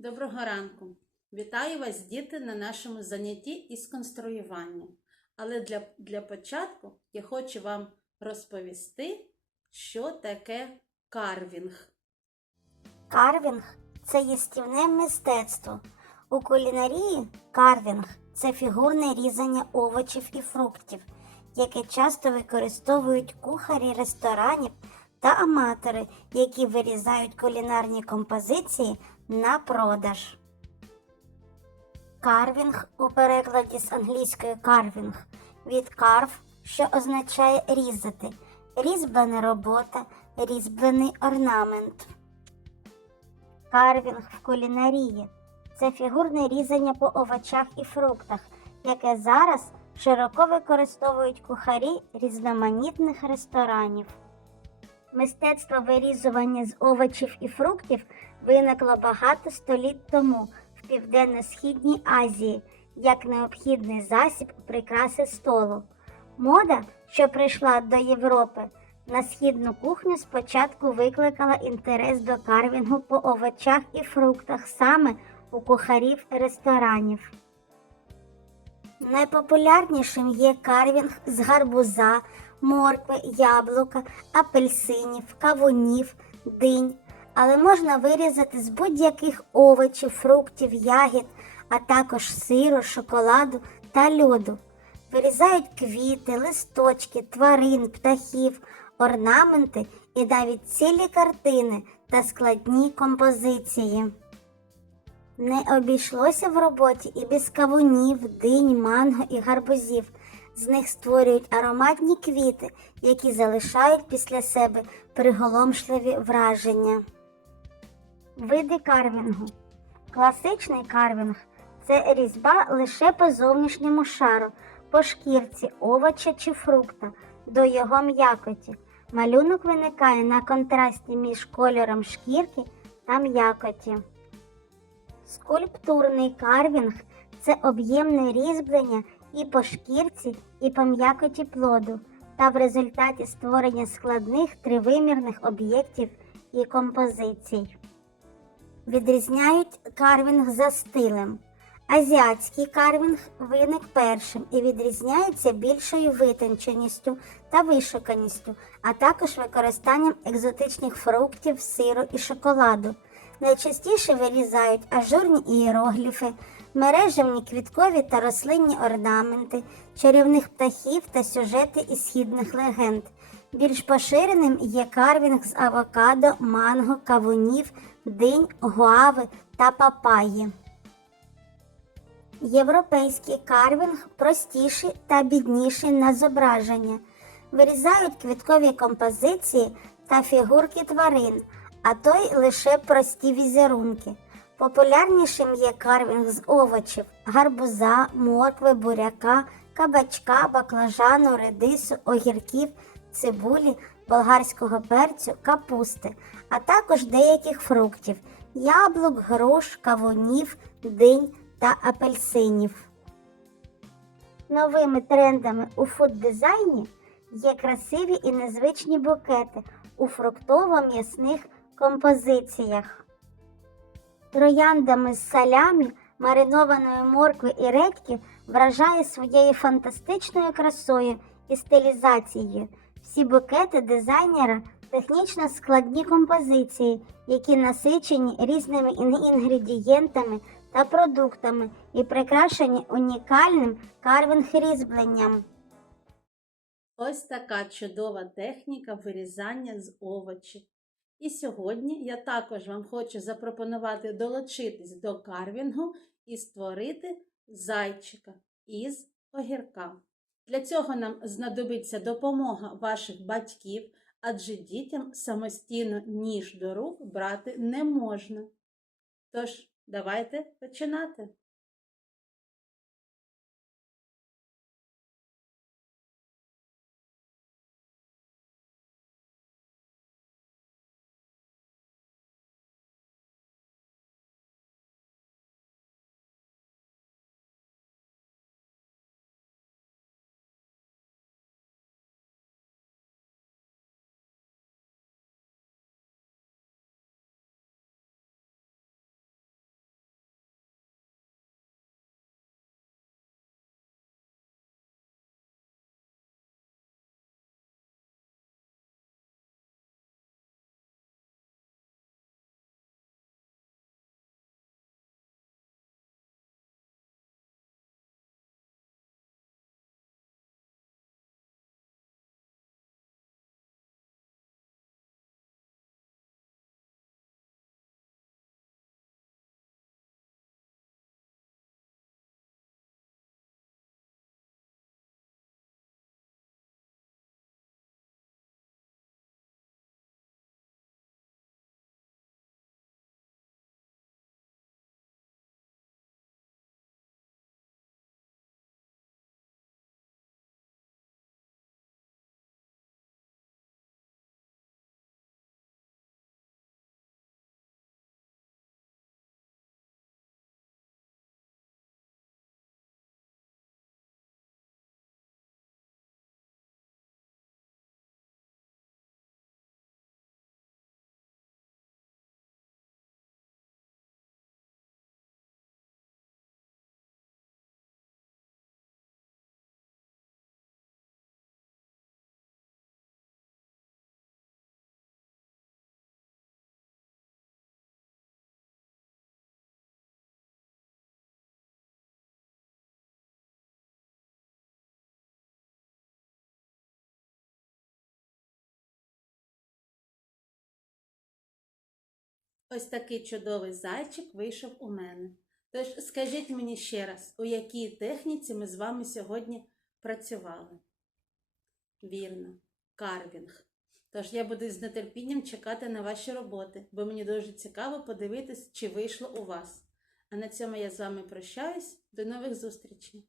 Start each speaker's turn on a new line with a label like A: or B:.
A: Доброго ранку! Вітаю вас, діти, на нашому занятті із конструювання. Але для, для початку я хочу вам розповісти, що таке карвінг.
B: Карвінг це їстівне мистецтво. У кулінарії карвінг це фігурне різання овочів і фруктів, яке часто використовують кухарі ресторанів та аматори, які вирізають кулінарні композиції на продаж. Карвінг у перекладі з англійської карвінг від карв, що означає різати, різьблена робота, різьблений орнамент. Карвінг в кулінарії це фігурне різання по овочах і фруктах, яке зараз широко використовують кухарі різноманітних ресторанів. Мистецтво вирізування з овочів і фруктів виникло багато століть тому в Південно-Східній Азії як необхідний засіб прикраси столу. Мода, що прийшла до Європи, на східну кухню спочатку викликала інтерес до карвінгу по овочах і фруктах саме у кухарів ресторанів. Найпопулярнішим є карвінг з гарбуза, моркви, яблука, апельсинів, кавунів, динь, але можна вирізати з будь-яких овочів, фруктів, ягід, а також сиру, шоколаду та льоду. Вирізають квіти, листочки, тварин, птахів, орнаменти і навіть цілі картини та складні композиції. Не обійшлося в роботі і без кавунів, динь, манго і гарбузів. З них створюють ароматні квіти, які залишають після себе приголомшливі враження. Види карвінгу. Класичний карвінг це різьба лише по зовнішньому шару, по шкірці овоча чи фрукта до його м'якоті. Малюнок виникає на контрасті між кольором шкірки та м'якоті. Скульптурний карвінг це об'ємне різьблення і по шкірці, і по м'якоті плоду, та в результаті створення складних тривимірних об'єктів і композицій. Відрізняють карвінг за стилем. Азіатський карвінг виник першим і відрізняється більшою витонченістю та вишуканістю, а також використанням екзотичних фруктів, сиру і шоколаду. Найчастіше вирізають ажурні ієрогліфи, мережевні квіткові та рослинні орнаменти, чарівних птахів та сюжети із східних легенд. Більш поширеним є карвінг з авокадо, манго, кавунів, динь, гуави та папаї. Європейський карвінг простіший та бідніший на зображення. Вирізають квіткові композиції та фігурки тварин, а то й лише прості візерунки. Популярнішим є карвінг з овочів, гарбуза, моркви, буряка, кабачка, баклажану, редису, огірків, цибулі, болгарського перцю, капусти, а також деяких фруктів яблук, груш, кавунів, динь та апельсинів. Новими трендами у фуд-дизайні є красиві і незвичні букети у фруктово-м'ясних композиціях. Трояндами з салямі, маринованої моркви і редьки вражає своєю фантастичною красою і стилізацією. Всі букети дизайнера технічно складні композиції, які насичені різними інгредієнтами та продуктами і прикрашені унікальним карвінг-різьбленням.
A: Ось така чудова техніка вирізання з овочів. І сьогодні я також вам хочу запропонувати долучитись до карвінгу і створити зайчика із огірка. Для цього нам знадобиться допомога ваших батьків, адже дітям самостійно ніж до рук брати не можна. Тож, давайте починати. Ось такий чудовий зайчик вийшов у мене. Тож скажіть мені ще раз, у якій техніці ми з вами сьогодні працювали? Вірно, карвінг. Тож я буду з нетерпінням чекати на ваші роботи, бо мені дуже цікаво подивитись, чи вийшло у вас. А на цьому я з вами прощаюсь. До нових зустрічей!